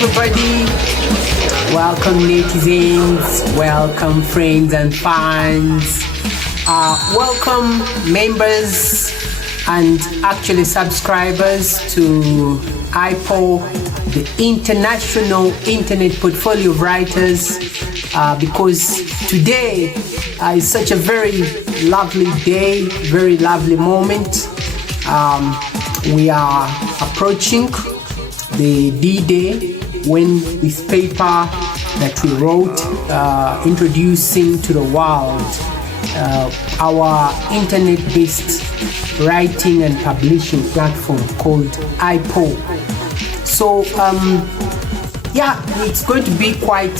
everybody. Welcome netizens, welcome friends and fans, welcome members and actually subscribers to I POW, the International Internet Portfolio of Writers, because today is such a very lovely day, very lovely moment. We are approaching the D-Day when this paper that we wrote introducing to the world our internet-based writing and publishing platform called I POW. So it's going to be quite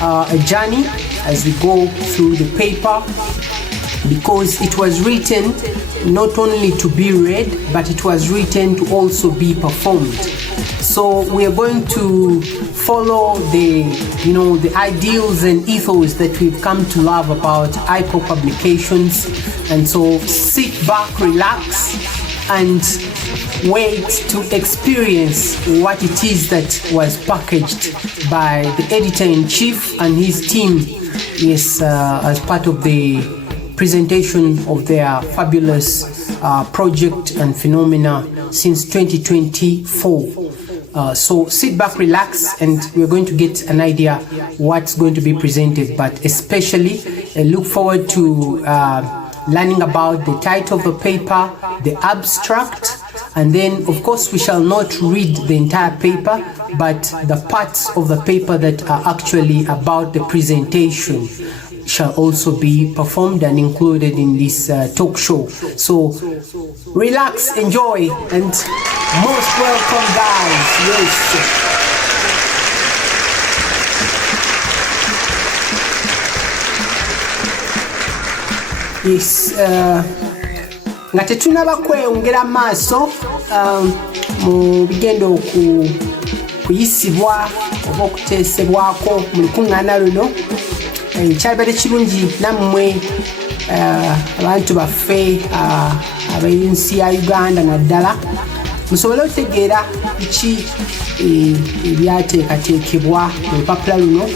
a journey as we go through the paper, because it was written not only to be read, but it was written to also be performed. So we are going to follow the ideals and ethos that we've come to love about I POW publications. And so sit back, relax, and wait to experience what it is that was packaged by the editor-in-chief and his team, as part of the presentation of their fabulous project and phenomena since 2024. So sit back, relax, and we're going to get an idea what's going to be presented, but especially look forward to learning about the title of the paper, the abstract, and then of course we shall not read the entire paper, but the parts of the paper that are actually about the presentation shall also be performed and included in this talk show. So relax, enjoy, and most welcome, guys. Yes, nga tetunaba kweyongera maaso mu bigendo kuyisibwa oba okuteesebwako mu lukuŋŋaana luno, kyabadde kirungi nammwe abantu baffe ab'ensi ya Uganda naddala musobole okutegeera biki ebyateekateekebwa mu lupapula luno.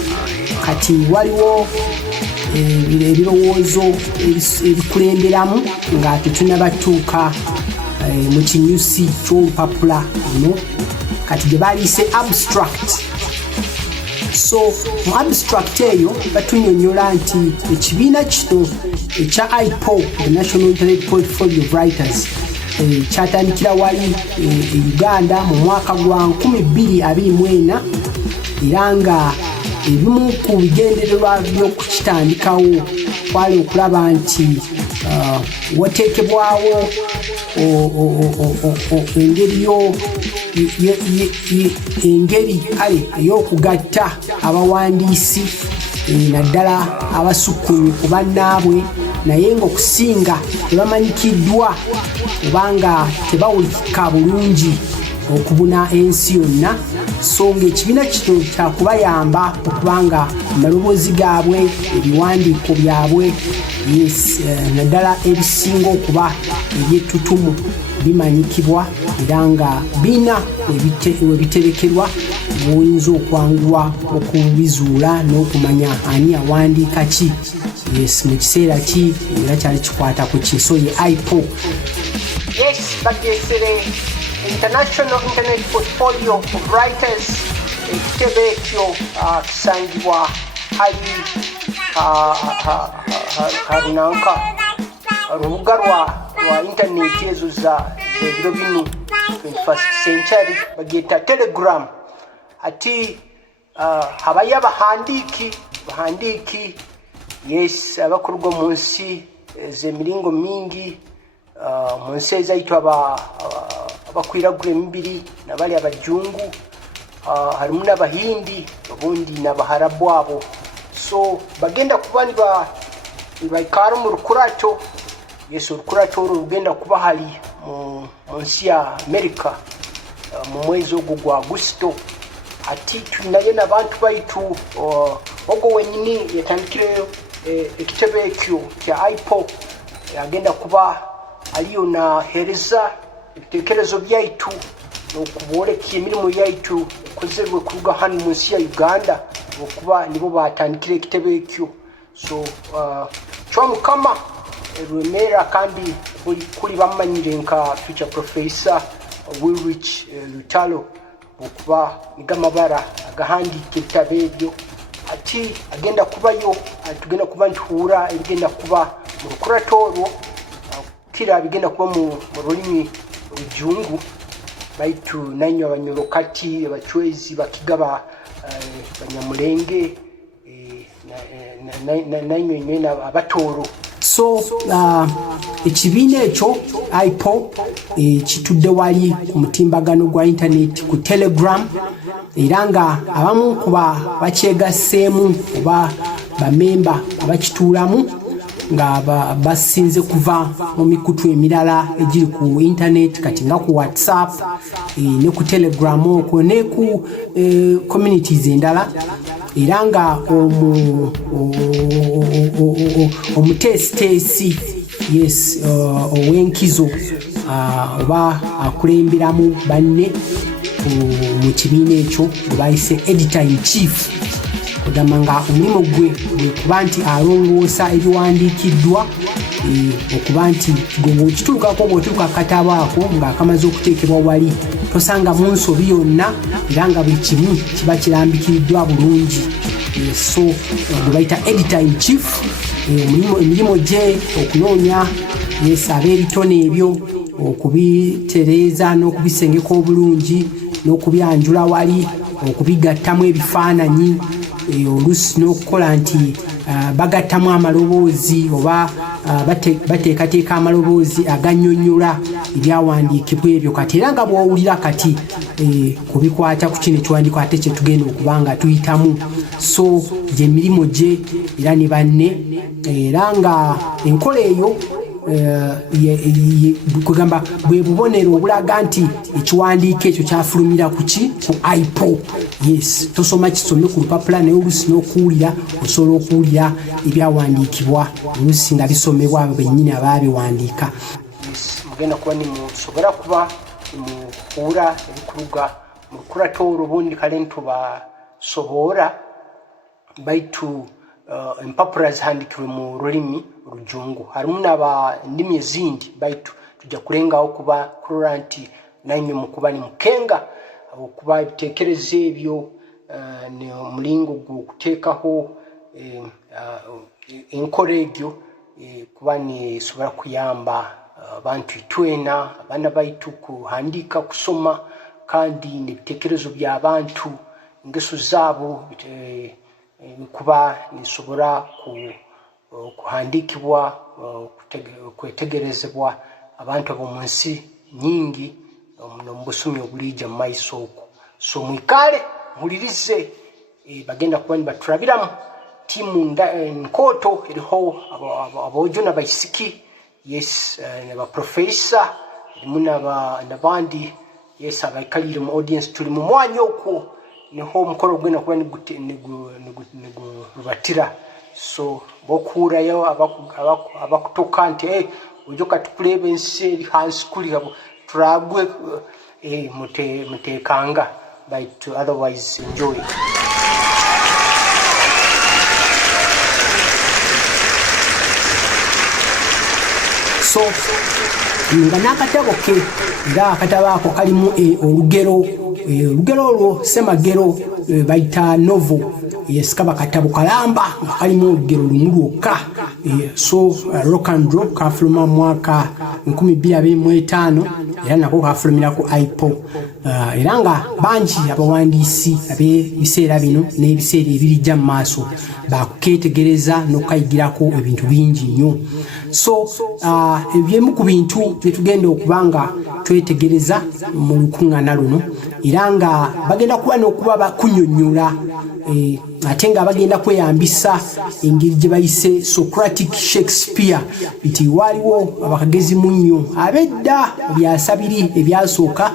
Kati waliwo ebirowoozo ebikulemberamu nga tetunnabatuuka mu kinyusi ky'olupapula luno, kati gye baliise abstract. So mu abstract eyo batunyonnyola nti ekibiina kino ekya I POW, the National Internet Portfolio of Writers, kyatandikira wali Uganda mu mwaka gwa 2024, era nga ebimu ku bigendererwa by'okukitandikawo kwali okulaba nti wateekebwawo engeri ey'okugatta abawandiisi naddala abasukkunyi ku bannaabwe, naye ng'okusinga tebamanyikiddwa kubanga tebawulikika bulungi okubuna ensi yonna. So ng'ekibiina kino kyakubayamba okubanga amaloboozi gaabwe, ebiwandiiko byabwe, naddala ebisinga okuba ebyettutumu bimanyikibwa, era nga biina webiterekerwa bwoyinza okwanguwa okubizuula n'okumanya ani awandiika ki, mu kiseera ki, era kyali kikwata ku ki. So ye I POW. Yes, bagesere International Internet Portfolio of Writers, ekitebe ekyo kisangibwa harinanka rubuga rwa internet ezo za ebiro bino 21st century bageta Telegram. Ati habayo abahandiki yes abakurugo mu nsi z'emiringo mingi, mu nsi ezayitwa abakwiragura emibiri nabali abajungu, harimu n'abahindi obundi n'abaharabu abo. So bagenda kuba nibaikara mu rukurato. Yes, urukurato rugenda kuba hali mu nsi ya America mu mwezi ogwo gwa Agusto. Ati tunaye n'abantu baitu ogo wenyini yatandikireyo ekitebe ekyo kya I POW agenda kuba aliyo na hereza ebitekerezo byaitu n'okubooleka emirimu yaitu kozerwe kuruga hano munsi ya Uganda okuba nibo batandikira ekitebe ekyo. So chomukama Remera kandi kuli bamanyire nka future professor Wilrich Lutalo okuba nigamabara agahandika ekitabo ebyo ati agenda kubayo tugenda kuba ntuura ebigenda kuba mu lukuratoro kira bigenda kuba mu rulimi olujungu baitu nanyo abanyoro kati abachwezi bakigaba banyamulenge nanyo nyena abatoro. So ekibiina ekyo I POW kitudde wali ku mutimbagano gwa internet ku Telegram era nga abamu kuba bakyegasseemu oba bamemba abakituulamu nga basinze kuva mu mikutu emirala egiri ku internet kati nga ku WhatsApp ne ku Telegram okwo ne ku communities endala era nga omutesitesi yes owenkizo oba akulemberamu banne mu kibiina ekyo bayise editor in chief kugamba nga omulimu gwe kuba nti alongoosa ebiwandiikiddwa okuba nti gwe kituukako bw'otuuka katabo ako ng'akamaze okuteekebwa wali tosanga mu nsobi yonna era nga buli kimu kiba kirambikiriddwa bulungi. So gwe bayita editor in chief emirimu gye okunoonya ab'ebitone ebyo okubitereeza n'okubisengeka obulungi n'okubyanjula wali okubigattamu ebifaananyi oluusi n'okukola nti bagattamu amaloboozi oba bateekateeka amaloboozi agannyonnyola ebyawandiikibwa ebyo kati era nga bw'owulira kati kubikwata ku kino ekiwandiiko ate kye tugenda okuba nga tuyitamu. So gye emirimu gye era ne banne era nga enkola eyo kugamba bwe bubonero obulaga nti ekiwandiiko ekyo kyafulumira ku ki ku I POW. Yes, tosoma kisome ku lupapula naye oluusi n'okuwulira osobola okuwulira ebyawandiikibwa oluusi nga bisomebwa abo bennyini abaabiwandiika. Mugenda kuba nimusobola kuba nimukuula ebikuruga mu lukuratoro obundi kale ntubasobola baitu empapula zihandikirwe mu lulimi olujungu. Harimu n'abandimi ezindi baitu tujja kulengawo kuba kurora nti naimwe mukuba nimukenga okuba ebiteekerezo ebyo omulingo gw'okuteekaho enkola egyo kuba nesobola kuyamba abantu itwena abaana baitu kuhandiika kusoma kandi n'ebiteekerezo by'abantu engeso zaabo kuba nesobola kuhandikibwa kwetegerezebwa abantu ab'omu nsi nyingi mu busumi obulijja mu maiso okwo. So mwikale mpulirize bagenda kuba nibatulabiramu tiimu nkooto eriho aboojo n'abaisiki yes n'abaprofesa erimu n'abandi yes abaikalire mu audience tuli mu mwanya okwo niho omukolo gwena kuba nigubatira. So bokuurayo abakutoka nti ojo katukuleba ensi eri hansi kuli turagwe mutekanga but otherwise enjoy. So nga n'akatabo ke nga akatabo ako kalimu olugero olwo semagero bayita novel. Yes, kaba katabo kalamba nga kalimu olugero lumu lwokka. So rock and roll kafuluma mwaka 2025 era nako kafulumira ku I POW. Era nga bangi abawandiisi ab'ebiseera bino n'ebiseera ebirijja mu maaso bakukeetegereza n'okukayigirako ebintu bingi nnyo. So ebyemu ku bintu bye tugenda okuba nga twetegereza mu lukuŋŋaana luno era nga bagenda kuba n'okuba bakunnyonnyola ate nga bagenda kweyambisa engeri gye bayise Socratic-shakespearean nti waaliwo abakagezi munnyo ab'edda byasabiri ebyasooka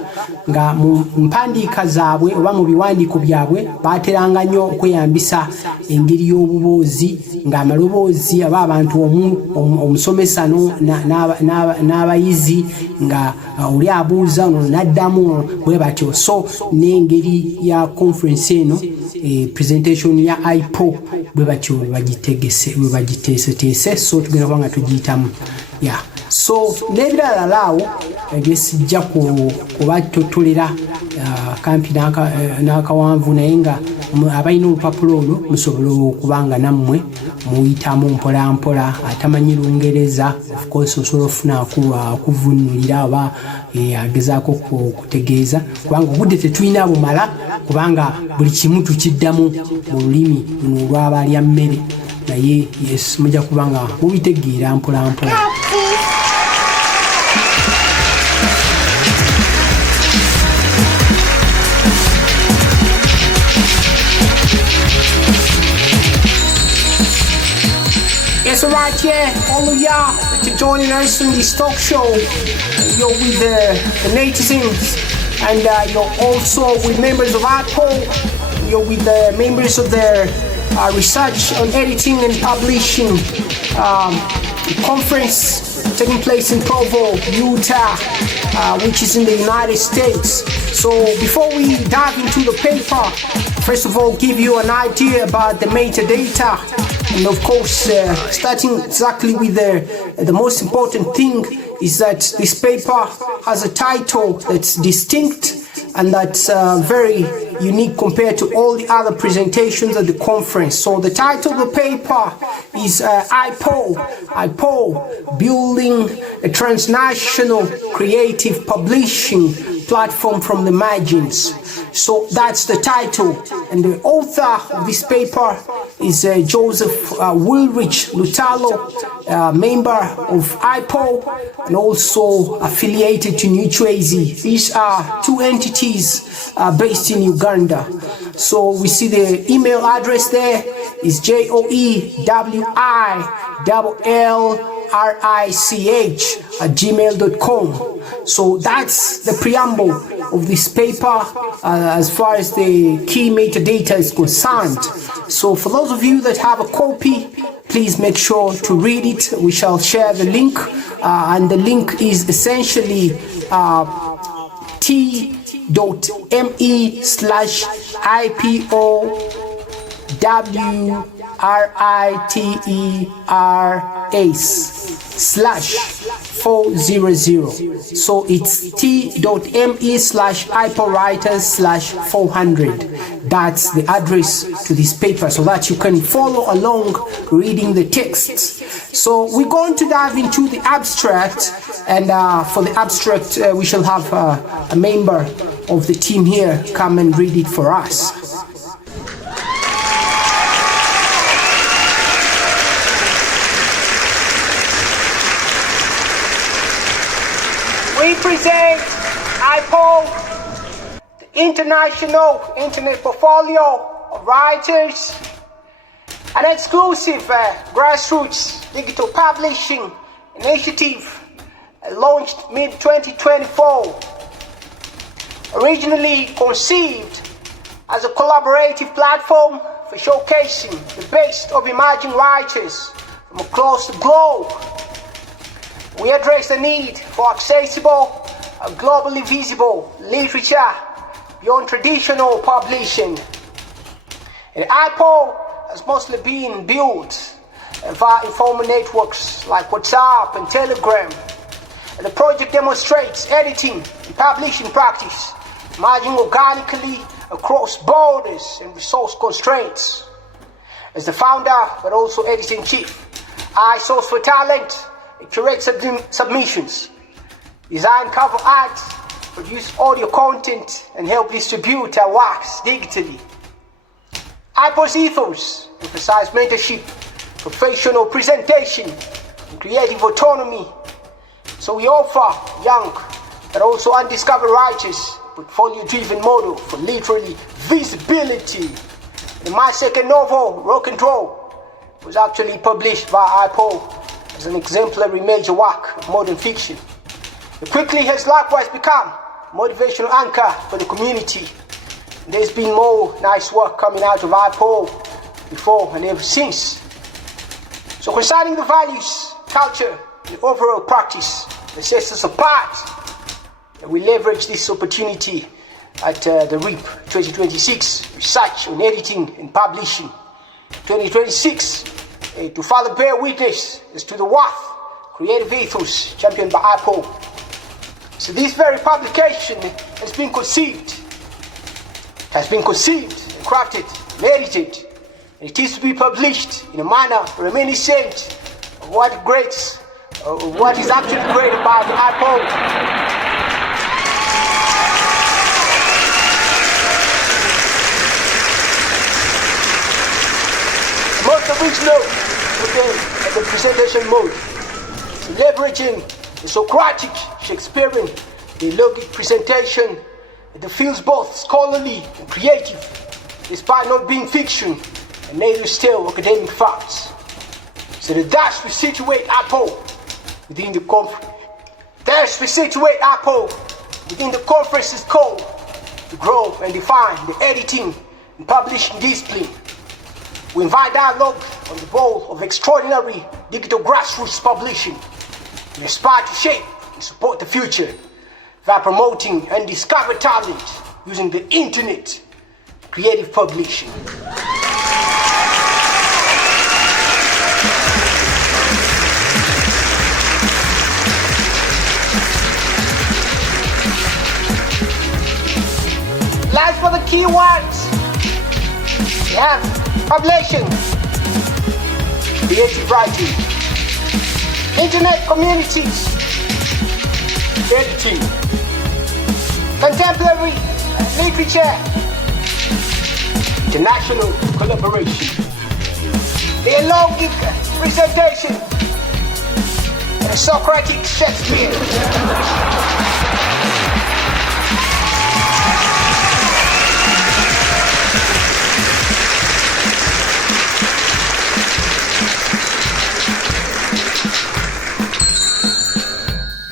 nga mu mpandiika zaabwe oba mu biwandiiko byabwe baateranga nnyo okweyambisa engeri y'obuboozi ng'amaloboozi aba abantu omusomesa n'abayizi nga oli abuuza ono n'addamu bwe batyo. So so n'engeri ya conference eno presentation ya I POW bwe batyo bagiteeseteese so tugenda kubanga tugiyitamu so n'ebirala laawo ebyesijja kuba tutulira kampi n'akawanvu naye nga abalina olupapula olwo musobola okubanga nammwe muyitamu mpolampola atamanyi Lungereza of course osobola ofuna akuvunulira oba agezaako okutegeeza kubanga obudde tetulina bumala kubanga buli kimu tukiddamu mu lulimi luno olw'abalya mmere naye yes mujja kubanga mubitegeera mpolampola. So right here, Ullah, that you're joining us in this talk show. You're with the netizens, and you're also with members of I POW. You're with the members of the research on editing and publishing conference taking place in Provo, Utah, which is in the United States. So before we dive into the paper, first of all, give you an idea about the metadata. And of course, starting exactly with the most important thing is that this paper has a title that's distinct and that's very unique compared to all the other presentations at the conference. So the title of the paper is I POW, Building a Transnational Creative Publishing Platform from the Margins. So that's the title, and the author of this paper is Joseph Wilrich Lutalo, member of I POW and also affiliated to New Cwezi. These are two entities based in Uganda. So we see the email address there is joewillrich@gmail.com. So that's the preamble of this paper as far as the key metadata is concerned. So for those of you that have a copy, please make sure to read it. We shall share the link, and the link is essentially t.me/IPOWRITERS/400. So it's t.me/IPOWriters/400. That's the address to this paper so that you can follow along reading the texts. So we're going to dive into the abstract, and for the abstract we shall have a member of the team here come and read it for us. We present I POW, the international internet portfolio of writers, an exclusive grassroots digital publishing initiative launched mid-2024, originally conceived as a collaborative platform for showcasing the best of emerging writers from across the globe. We address the need for accessible, globally visible literature beyond traditional publishing. And I POW has mostly been built via informal networks like WhatsApp and Telegram. And the project demonstrates editing and publishing practice emerging organically across borders and resource constraints. As the founder, but also editor-in-chief, I source for talent, curate submissions, design cover art, produce audio content, and help distribute our works digitally. I POW's ethos emphasize mentorship, professional presentation, and creative autonomy. So we offer young but also undiscovered writers a portfolio-driven model for literary visibility. And my second novel, Rock and Roll, was actually published by I POW as an exemplary major work of modern fiction. It quickly has likewise become a motivational anchor for the community. There's been more nice work coming out of I POW before and ever since. So concerning the values, culture, and overall practice that sets us apart, we leverage this opportunity at the RIP 2026, Research on Editing and Publishing 2026, to further bear witness as to the worth, creative ethos championed by I POW. So this very publication has been conceived and crafted, and edited, and it is to be published in a manner reminiscent of what is actually great about the I POW. Most of which know today at the presentation mode, leveraging the Socratic-shakespearean, the logic presentation that feels both scholarly and creative, despite not being fiction and neither still academic facts. So thus we situate I POW within the conference. Thus we situate I POW within the conference's call to grow and define the editing and publishing discipline. We invite dialogue on the role of extraordinary digital grassroots publishing. We aspire to shape and support the future by promoting and discover talent using the internet, creative publishing. As for the keywords, we have publishing, creative writing, internet communities, editing, contemporary literature, international collaboration, theologic presentation, and Socratic-shakespearean.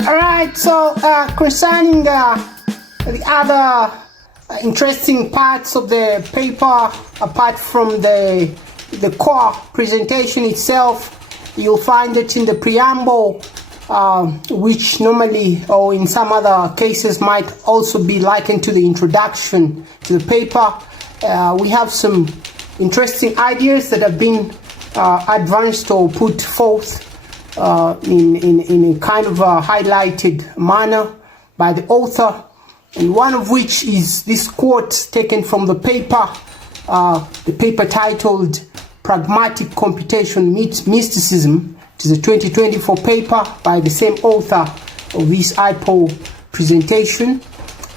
Alright, so concerning the other interesting parts of the paper, apart from the core presentation itself, you'll find it in the preamble, which normally or in some other cases might also be likened to the introduction to the paper. We have some interesting ideas that have been advanced or put forth in a kind of a highlighted manner by the author, and one of which is this quote taken from the paper titled Pragmatic Computation Meets Mysticism. It is a 2024 paper by the same author of this I POW presentation,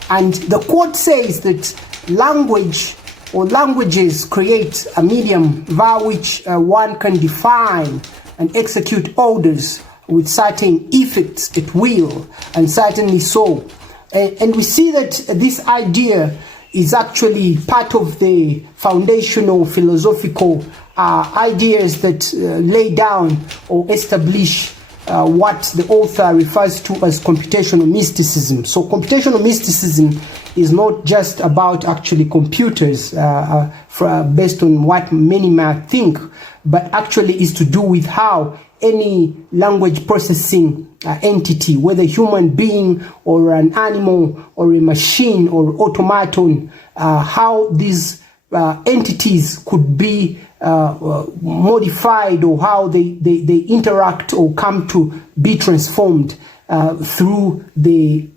and the quote says that language or languages create a medium via which one can define and execute orders with certain effects at will, and certainly so. And we see that this idea is actually part of the foundational philosophical ideas that lay down or establish what the author refers to as computational mysticism. So computational mysticism is not just about actually computers, based on what many might think, but actually is to do with how any language processing entity, whether human being or an animal or a machine or automaton, how these entities could be modified, or how they interact or come to be transformed through the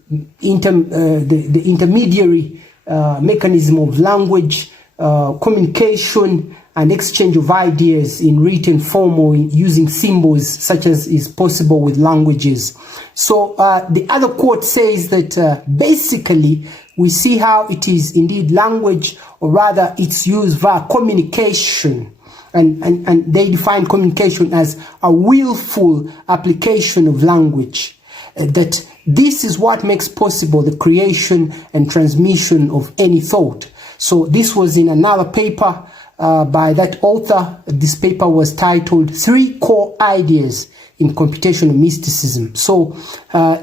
intermediary mechanism of language, communication, and exchange of ideas in written form or using symbols, such as is possible with languages. So the other quote says that basically we see how it is indeed language, or rather its use via communication. And they define communication as a willful application of language. That this is what makes possible the creation and transmission of any thought. So this was in another paper by that author. This paper was titled 3 Core Ideas in Computational Mysticism. So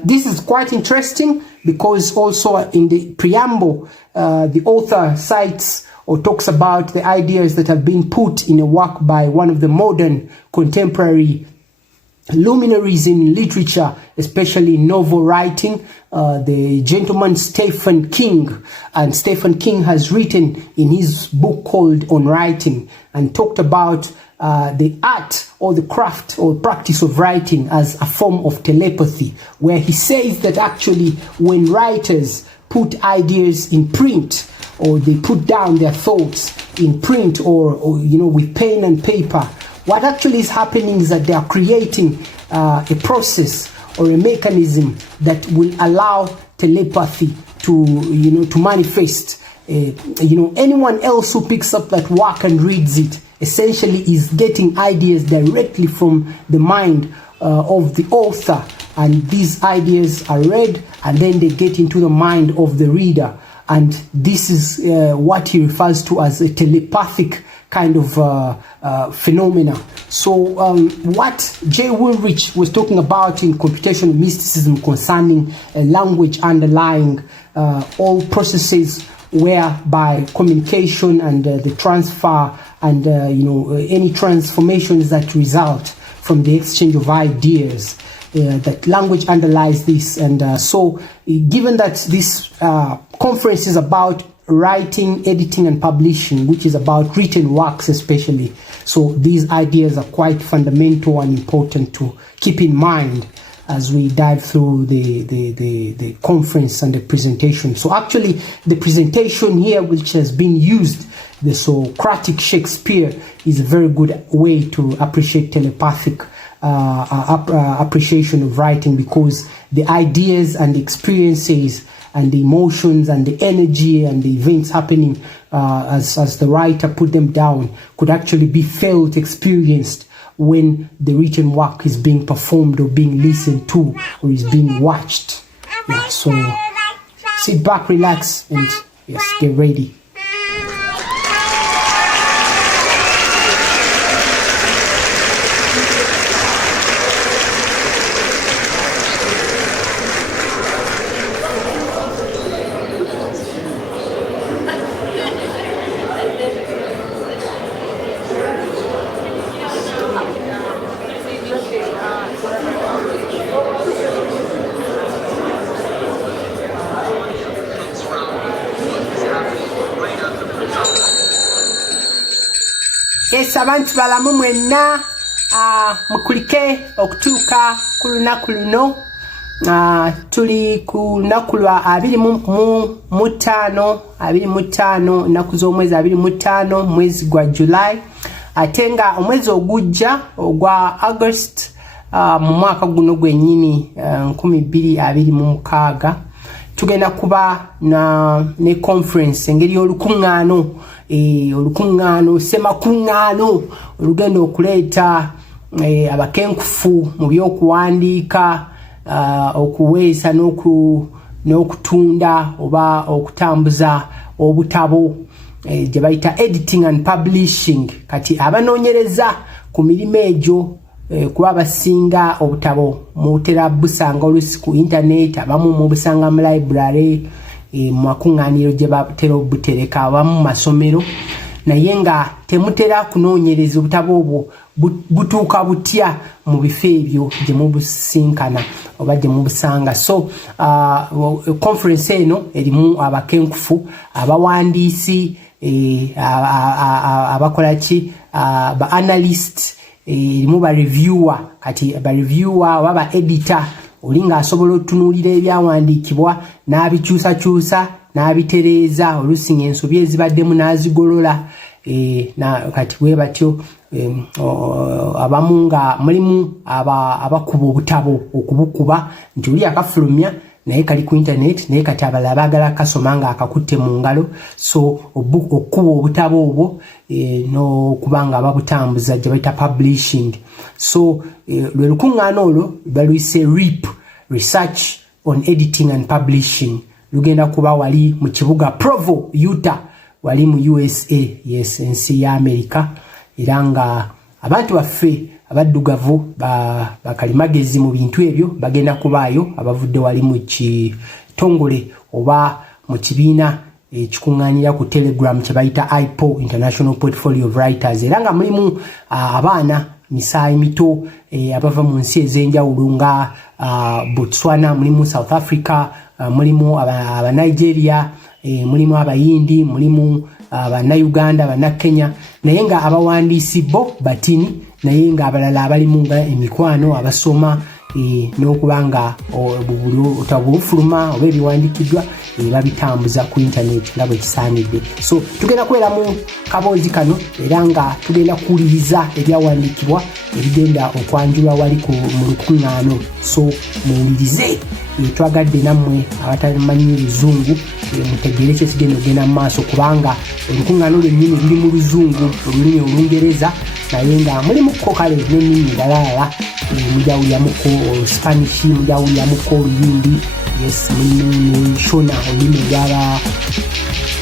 this is quite interesting, because also in the preamble, the author cites or talks about the ideas that have been put in a work by one of the modern contemporary luminaries in literature, especially novel writing, the gentleman Stephen King. And Stephen King has written in his book called On Writing and talked about the art or the craft or practice of writing as a form of telepathy, where he says that actually when writers put ideas in print, or they put down their thoughts in print, or you know, with pen and paper, what actually is happening is that they are creating a process or a mechanism that will allow telepathy to, you know, to manifest. You know, anyone else who picks up that work and reads it essentially is getting ideas directly from the mind of the author, and these ideas are read and then they get into the mind of the reader, and this is what he refers to as a telepathic kind of phenomena. So what J. Woolrich was talking about in computational mysticism concerning language underlying all processes whereby communication and the transfer and you know, any transformations that result from the exchange of ideas, that language underlies this. And so given that this conference is about writing, editing and publishing, which is about written works especially, so these ideas are quite fundamental and important to keep in mind as we dive through the conference and the presentation. So actually the presentation here, which has been used, the Socratic-shakespearean, is a very good way to appreciate telepathic appreciation of writing, because the ideas and the experiences and the emotions and the energy and the events happening as the writer put them down could actually be felt, experienced when the written work is being performed or being listened to or is being watched. Yeah, so sit back, relax, and yes, get ready. Yes, abantu balamu mwenna mukulike okutuuka ku lunaku luno. Tuli ku lunaku lwa 25 nnaku z'omwezi 25 mwezi gwa July, ate nga omwezi ogujja ogwa August mu mwaka guno gwennyini 2026 tugenda kuba ne conference, engeri y'olukuŋŋaano, olukuŋŋaano semakuŋŋaano olugenda okuleeta abakenkufu mu by'okuwandiika, okuweesa n'okutunda oba okutambuza obutabo gye bayita editing and publishing. Kati abanoonyereza ku mirimu egyo kuba basinga obutabo mutera busanga olusi ku internet, abamu mubusanga mu library, mu makuŋŋaaniro gye batera obutereka, abamu mu masomero, naye nga temutera kunoonyereza obutabo obwo butuuka butya mu bifo ebyo gye mubusinkana oba gye mubusanga. So conference eno erimu abakenkufu, abawandiisi, abakolaki, ba analyst, erimu ba reviewer. Kati ba reviewer oba ba editor oli ng'asobola otunuulira ebyawandiikibwa n'abikyusakyusa n'abitereeza, oluusi ng'ensobi ezibaddemu n'azigolola, kati bwe batyo. Abamu nga mulimu abakuba obutabo, okubukuba nti oli akafulumya naye kali ku internet, naye kati abalala baagala kasoma nga akakutte mu ngalo. So okuba obutabo obwo n'okuba nga babutambuza gye bayita publishing. So lwe lukuŋŋaano olwo baluyise REAP, Research on Editing and Publishing. Lugenda kuba wali mu kibuga Provo, Utah, wali mu USA, yes, ensi ya Amerika. Era nga abantu baffe abaddugavu bakalimagezi mu bintu ebyo bagenda kubaayo, abavudde wali mu kitongole oba mu kibiina ekikuŋŋaanira ku Telegram kye bayita I POW, International Portfolio of Writers. Era nga mulimu abaana misaayi mito abava mu nsi ez'enjawulo nga Botswana, mulimu South Africa, mulimu aba Nigeria, mulimu abayindi, mulimu Uganda, aba Kenya, naye nga abawandiisi bo batini, naye nga abalala abalimu nga emikwano abasoma n'okubanga otabufuluma oba ebiwandikiddwa babitambuza ku internet nga bwe kisaanidde. So tugenda kwera mu kaboozi kano era nga tugenda kuwuliriza ebyawandiikibwa ebigenda okwanjulwa wali mu lukuŋŋaano. So muwulirize, twagadde nammwe abatamanyi Luzungu mutegeere kyo kigenda ogenda mu maaso, kubanga olukuŋŋaano lwennyini luli mu Luzungu, olulimi Olungereza, naye nga mulimu ko kale n'ennimi endala mujawuliramuko Spanish, mujawuliramuko Oluyindi, yes, mulimu Shona, olulimi lw'aba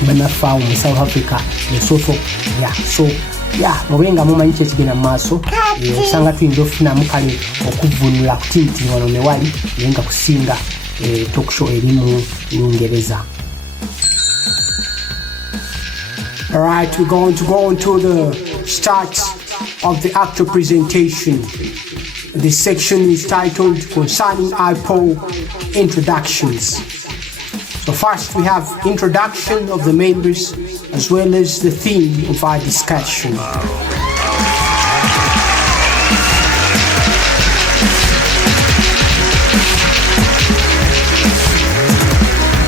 banafa mu South Africa, Lesotho. So mubenga mumanyi kyo kigenda mu maaso, osanga tuyinza okufunamu kale okuvunula ku tinti wano ne wali naye nga kusinga talkshow eri mu Lungereza. Alright, we're going to go into the start of the actual presentation. This section is titled Concerning I POW Introductions. So first we have introduction of the members as well as the theme of our discussion.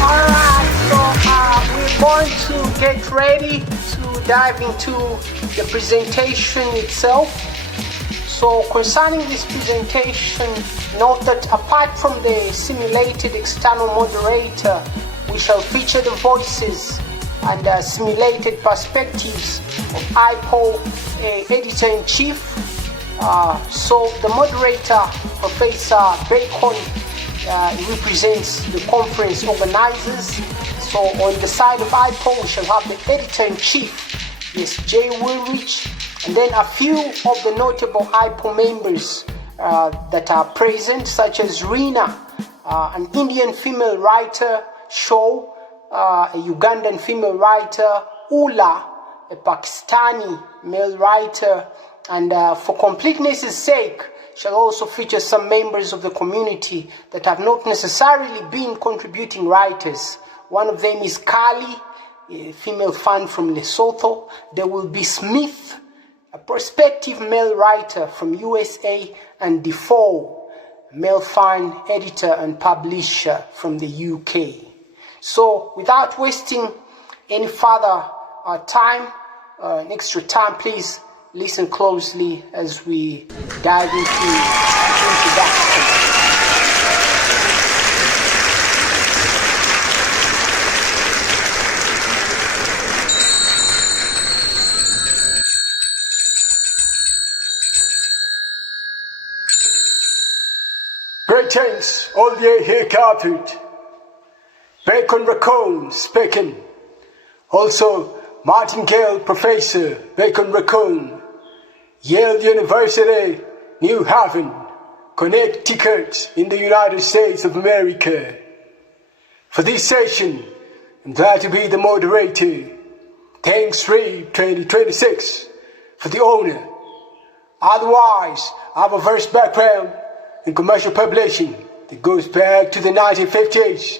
Alright, so we're going to get ready to dive into the presentation itself. So concerning this presentation, note that apart from the simulated external moderator, we shall feature the voices and simulated perspectives of I POW Editor-in-Chief. So the moderator, Professor Bacon, represents the conference organizers. So on the side of I POW, we shall have the Editor-in-Chief, yes, Jay Woolrich, and then a few of the notable I POW members that are present, such as Reena, an Indian female writer, Show, a Ugandan female writer, Ullah, a Pakistani male writer, and for completeness' sake, shall also feature some members of the community that have not necessarily been contributing writers. One of them is Kali, a female fan from Lesotho. There will be Smith, a prospective male writer from USA, and Defoe, male fan editor and publisher from the UK. So without wasting any further time, extra time, please listen closely as we dive into the introduction. Greetings, all ye here gathered. Bacon Raccoon speaking. Also, Martingale Professor Bacon Raccoon, Yale University, New Haven, Connecticut in the United States of America. For this session, I'm glad to be the moderator. Thanks 2026 for the honor. Otherwise, I have a vast background in commercial publishing that goes back to the 1950s.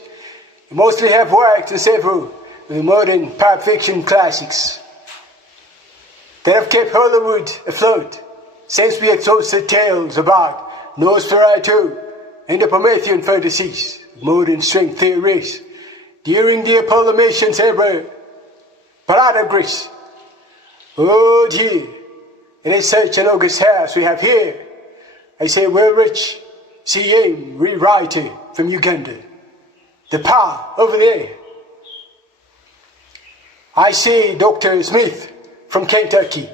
I mostly have worked on several of the modern pulp fiction classics that have kept Hollywood afloat since we exhausted tales about Nosferatu and the Promethean fantasies, modern string theories, during the Apollo missions era. But I digress. Oh dear, it is such an august house we have here. I say, well, Rich, CM rewriter from Uganda. The power over there. I see Dr. Smith from Kentucky.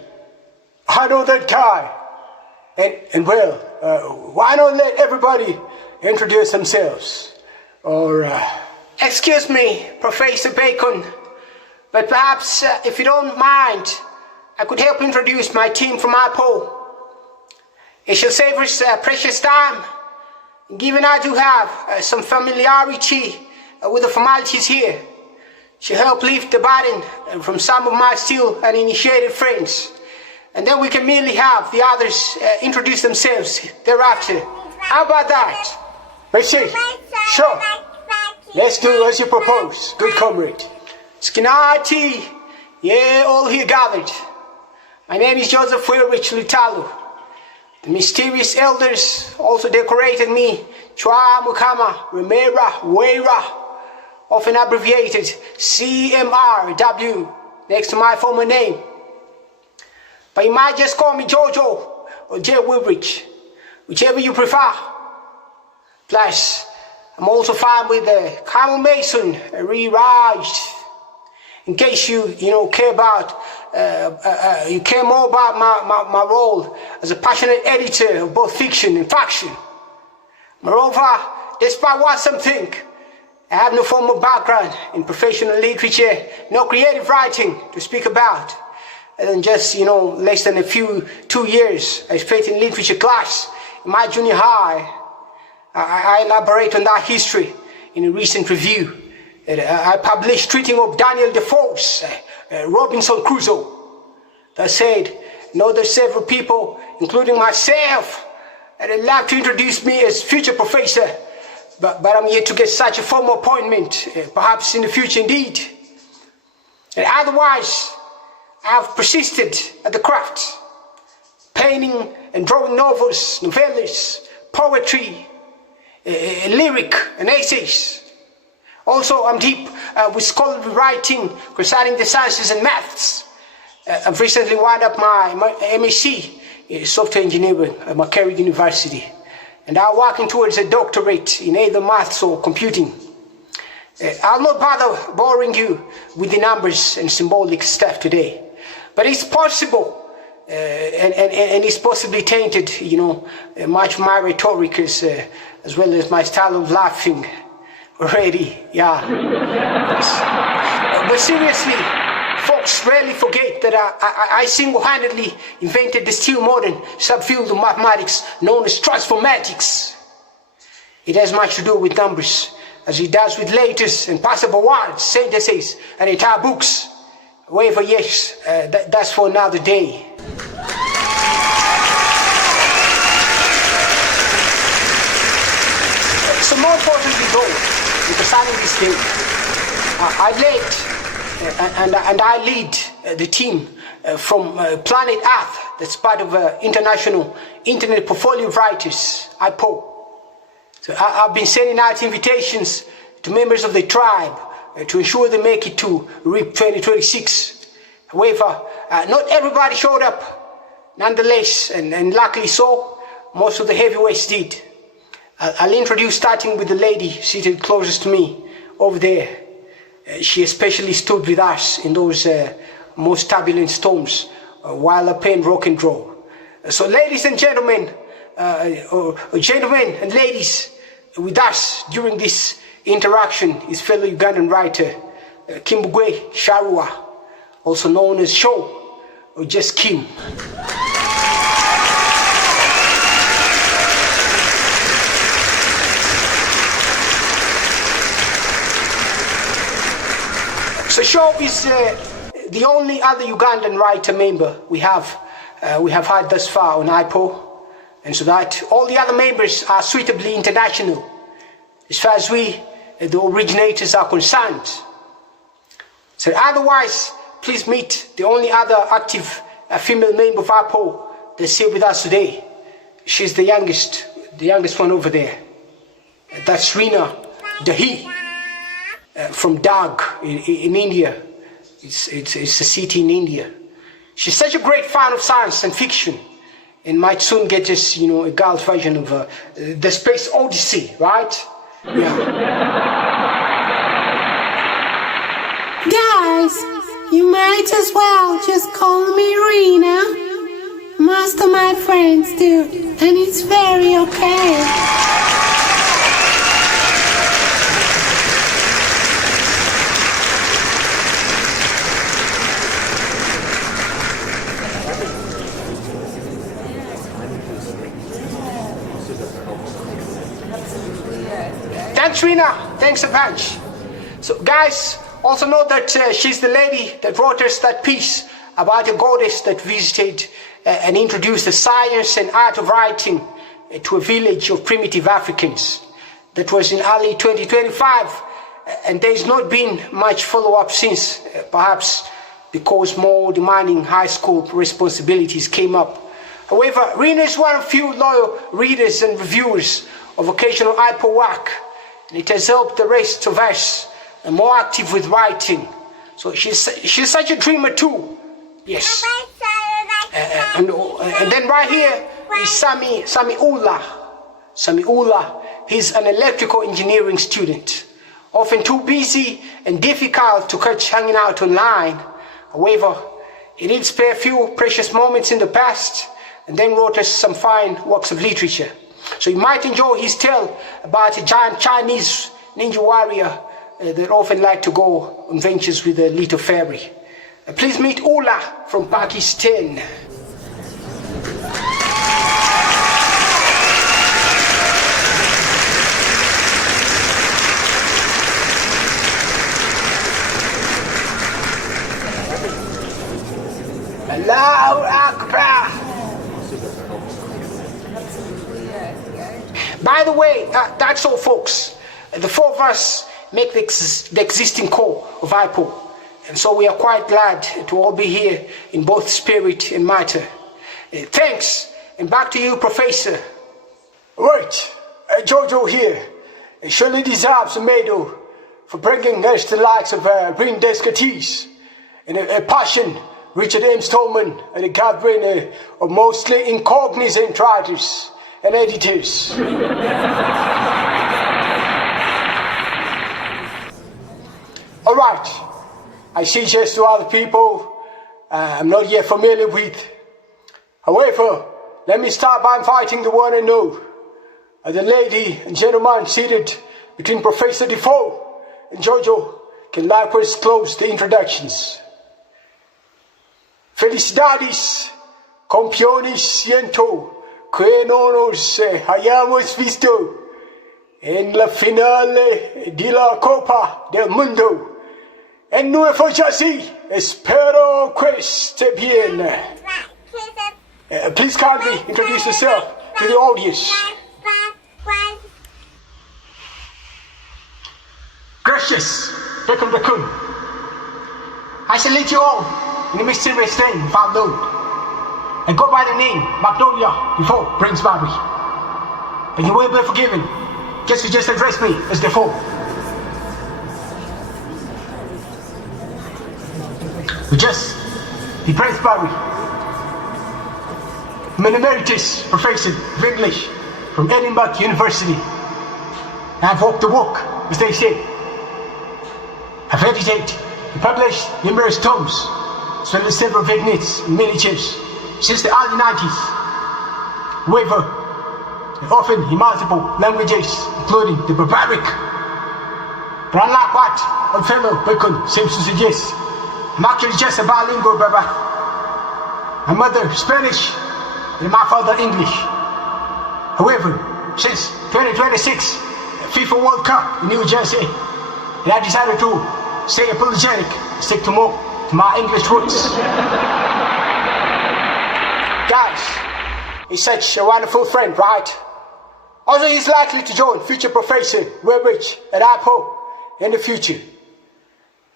I know that guy. And well, why not let everybody introduce themselves? Or, Excuse me, Professor Bacon, but perhaps if you don't mind, I could help introduce my team from I POW. It shall save us precious time, given I do have some familiarity with the formalities here. She'll help lift the burden from some of my still uninitiated friends. and then we can merely have the others introduce themselves thereafter. How about that? Merci. Sure. Let's do as you propose, good comrade. Skinati, yeah, all here gathered. My name is Joseph Wilrich Lutalo. The mysterious elders also decorated me Chwa Mukama Remera Weira, often abbreviated CMRW, next to my former name. But you might just call me Jojo or J. Wilrich, whichever you prefer. Plus, I'm also fine with the Camel Mason Re-Raj. In case you care about, you care more about my role as a passionate editor of both fiction and faction. Moreover, despite what some think, I have no formal background in professional literature, no creative writing to speak about. And then just, less than 2 years I spent in literature class in my junior high. I elaborate on that history in a recent review that I published treating of Daniel Defoe's Robinson Crusoe. That said, there's several people, including myself, that would like to introduce me as future professor, but I'm yet to get such a formal appointment, perhaps in the future indeed. And otherwise, I've persisted at the craft, painting and drawing novels, novellas, poetry, lyric and essays. Also, I'm deep with scholarly writing concerning the sciences and maths. I've recently wound up my MSc in software engineering at Macquarie University, and I'm working towards a doctorate in either maths or computing. I'll not bother boring you with the numbers and symbolic stuff today, but it's possible, and it's possibly tainted, much of my rhetoric as well as my style of laughing already, yeah. But seriously, folks rarely forget that I single-handedly invented the still modern subfield of mathematics known as transformatics. It has much to do with numbers, as it does with letters and possible words, sentences, and entire books. However, yes, that's for another day. So more importantly though, concerning this day, I lead the team from Planet Earth that's part of International Internet Portfolio of Writers, I POW. So I've been sending out invitations to members of the tribe to ensure they make it to RIP 2026. However, not everybody showed up. Nonetheless, and luckily so, most of the heavyweights did. I'll introduce, starting with the lady seated closest to me over there. She especially stood with us in those most turbulent storms while a pen rock and roll. So ladies and gentlemen, gentlemen and ladies, with us during this interaction is fellow Ugandan writer Kimbugwe Sharua, also known as Sho or just Kim. So Sho is the only other Ugandan writer member we have had thus far on I POW, and so that all the other members are suitably international as far as we, the originators, are concerned. So otherwise, please meet the only other active female member of I POW that's here with us today. She's the youngest one over there. That's Reena, from Dag in India. It's a city in India. She's such a great fan of science and fiction, and might soon get us, a girl's version of the Space Odyssey, right? Yeah. Guys, you might as well just call me Reena. Most of my friends do, and it's very okay. Thanks, Reena. Thanks a bunch. So, guys, also know that she's the lady that wrote us that piece about a goddess that visited and introduced the science and art of writing to a village of primitive Africans. That was in early 2025, and there's not been much follow-up since, perhaps because more demanding high school responsibilities came up. However, Reena is one of few loyal readers and reviewers of occasional I POW work, and it has helped the rest of us more active with writing. So she's such a dreamer too. Yes. And then right here is Sami Ullah. Sami Ullah, he's an electrical engineering student, often too busy and difficult to catch hanging out online. However, he did spare a few precious moments in the past and then wrote us some fine works of literature. So you might enjoy his tale about a giant Chinese ninja warrior that often liked to go on ventures with a little fairy. Please meet Ullah from Pakistan. Allahu Akbar. By the way, that's all, folks. The four of us make the existing core of I POW, and so we are quite glad to all be here in both spirit and matter. Thanks, and back to you, Professor. Right, Jojo here. He surely deserves a medal for bringing us the likes of Green Descartes and a passion, Richard M. Stallman, and a gathering of mostly incognizant writers and editors. All right, I suggest to other people I'm not yet familiar with. However, let me start by inviting the one and all, the lady and gentleman seated between Professor Defoe and Jojo can likewise close the introductions. Felicidades, campeones siento que no nos hayamos visto en la finale de la Copa del Mundo. En Nuevo Jersey, espero que esté bien. Please kindly introduce yourself to the audience. Gracious, Bekun. I salute you all in the mysterious name of our Lord. I go by the name Magnolia Defoe Brinsbury. And you will be forgiven, just address me as Defoe. We just the Brinsbury. I'm an emeritus professor of English from Edinburgh University. I've walked the walk, as they say. I've edited and published numerous tomes, as well as several vignettes and miniatures since the early 90s. However, often in multiple languages, including the barbaric. But unlike what old fellow Bacon seems to suggest, I'm actually just a bilingual brother. My mother Spanish and my father English. However, since 2026, FIFA World Cup in New Jersey, and I decided to stay apologetic, stick to my English roots. Guys, he's such a wonderful friend, right? Also, he's likely to join future Professor Webbridge at I POW in the future.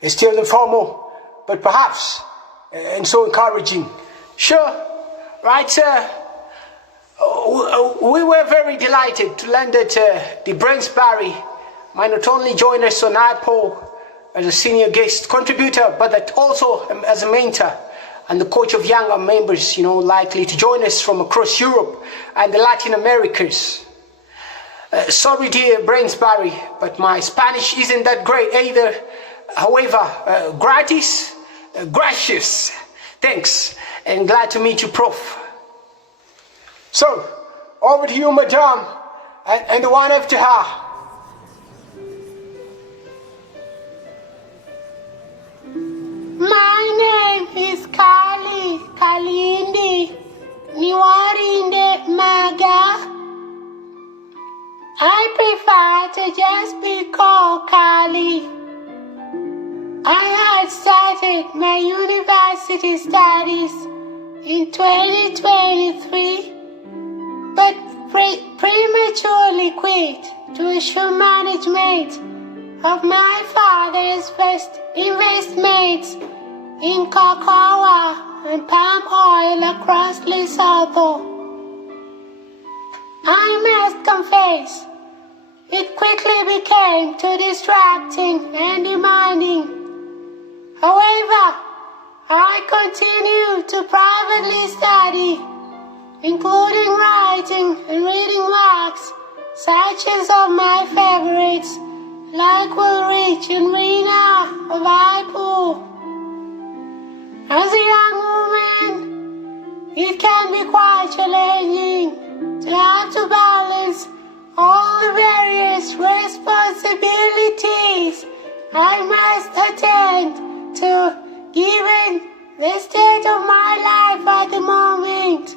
It's still informal, but perhaps and so encouraging. Sure, right, sir. We were very delighted to learn that the Brinsbury might not only join us on I POW as a senior guest contributor, but that also as a mentor and the coach of younger members, likely to join us from across Europe and the Latin Americas. Sorry, dear Brinsbury, but my Spanish isn't that great either. However, gracious, thanks, and glad to meet you, Prof. So, over to you, madame, and the one after her. My name is Kalindi Niwarinde Maga. I prefer to just be called Kali. I had started my university studies in 2023, but prematurely quit to assure management of my father's first investments in cocoa and palm oil across Lesotho. I must confess, it quickly became too distracting and demanding. However, I continued to privately study, including writing and reading works such as of my favorites, like Ulrich and Reena of I POW. As a young woman, it can be quite challenging to have to balance all the various responsibilities I must attend to, given the state of my life at the moment.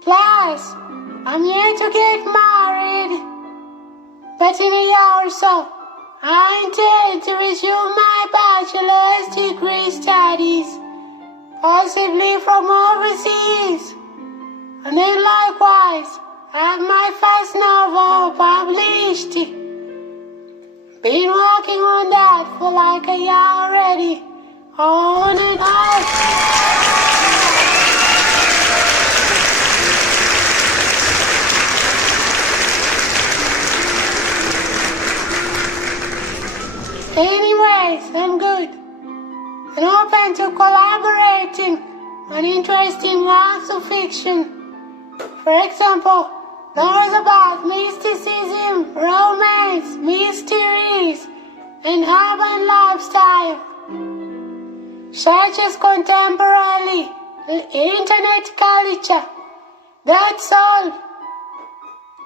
Plus, I'm yet to get married, but in a year or so, I intend to resume my bachelor's degree studies, possibly from overseas, and then likewise have my first novel published. Been working on that for like a year already, on and off. Anyways, I'm good and open to collaborating on interesting works of fiction. For example, those about mysticism, romance, mysteries, and urban lifestyle, such as contemporary internet culture. That's all.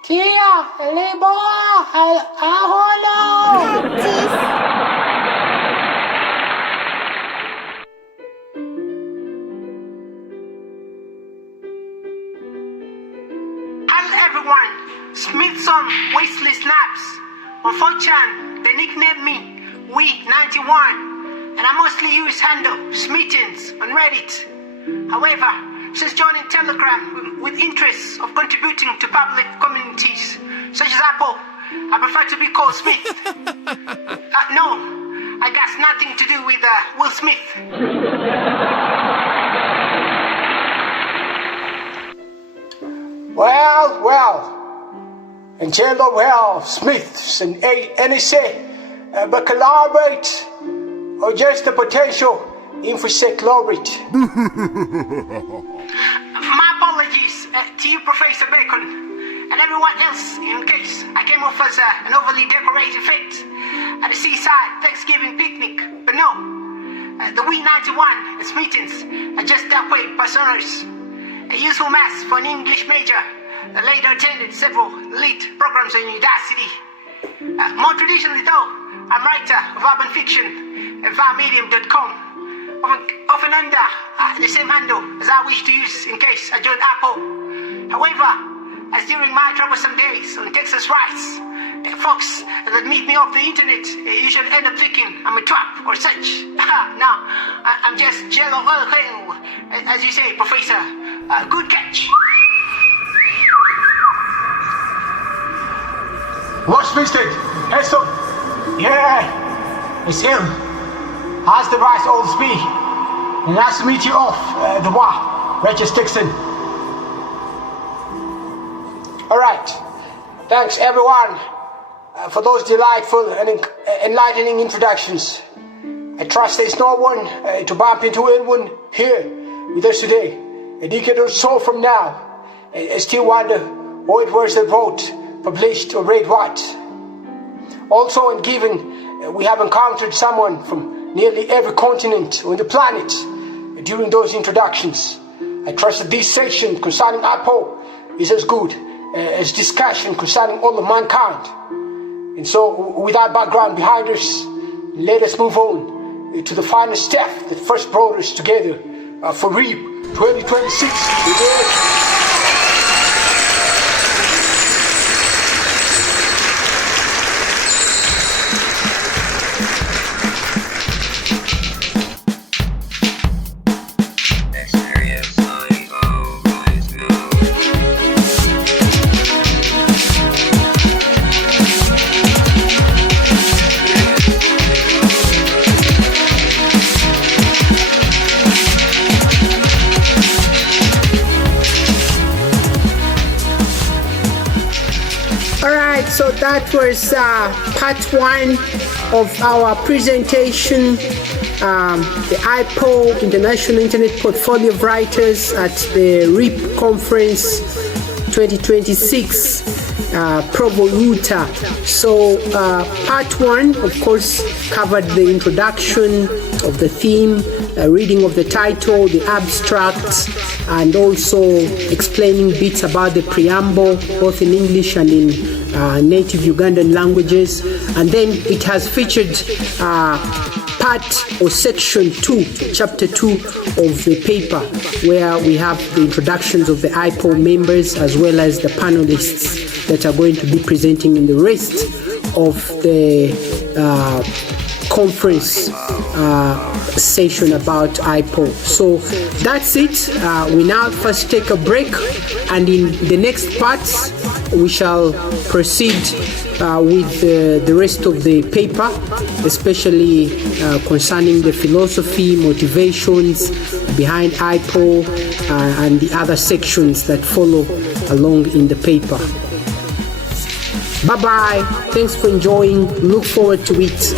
Kia, leboa, aholo. Smith's on Wasteless Snaps. On 4chan, they nicknamed me We91, and I mostly use handle Smithins on Reddit. However, since joining Telegram with interests of contributing to public communities such as Apple, I prefer to be called Smith. No, I got nothing to do with Will Smith. Well, and Taylor well, Smiths and NSA, but collaborate or just a potential infosec laureate. My apologies to you, Professor Bacon, and everyone else in case I came off as an overly decorated fete at a seaside Thanksgiving picnic. But no, the We91 and Smithins are just that way personas. A useful mass for an English major. I later attended several elite programs at university. More traditionally though, I'm writer of urban fiction at VarMedium.com, often under the same handle as I wish to use in case I joined Apple. However, as during my troublesome days on Texas rights, folks that meet me off the internet usually end up thinking I'm a trap or such. No, I'm just jello oil hell, as you say, Professor. Good catch. What's Mr. Heston? Yeah, it's him. How's the rice old speed? And nice to meet you off the wire, Regis Dixon. Alright, thanks everyone for those delightful and enlightening introductions. I trust there's no one to bump into anyone here with us today. A decade or so from now, I still wonder how it was that wrote, published or read what. Also, and given we have encountered someone from nearly every continent on the planet during those introductions, I trust that this section concerning Apple is as good as discussion concerning all of mankind. And so, with that background behind us, let us move on to the final step that first brought us together for REAP 2026. right, so that was part one of our presentation, the I POW International Internet Portfolio of Writers at the RIP Conference 2026, Provo, Utah. So part one, of course, covered the introduction of the theme, reading of the title, the abstract, and also explaining bits about the preamble, both in English and in native Ugandan languages. And then it has featured part or section 2, chapter 2 of the paper, where we have the introductions of the I POW members as well as the panelists that are going to be presenting in the rest of the conference session about I POW. So that's it. We now first take a break, and in the next parts we shall proceed with the rest of the paper, especially concerning the philosophy, motivations behind I POW, and the other sections that follow along in the paper. Bye-bye. Thanks for enjoying. Look forward to it.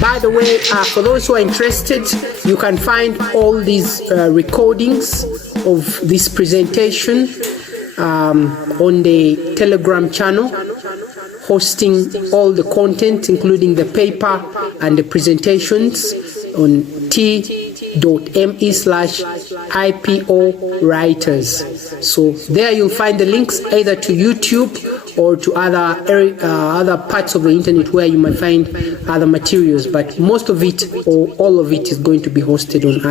By the way, for those who are interested, you can find all these recordings of this presentation on the Telegram channel, hosting all the content, including the paper and the presentations, on t.me/IPO writers. So there you'll find the links either to YouTube or to other parts of the internet where you might find other materials, but most of it or all of it is going to be hosted on I POW.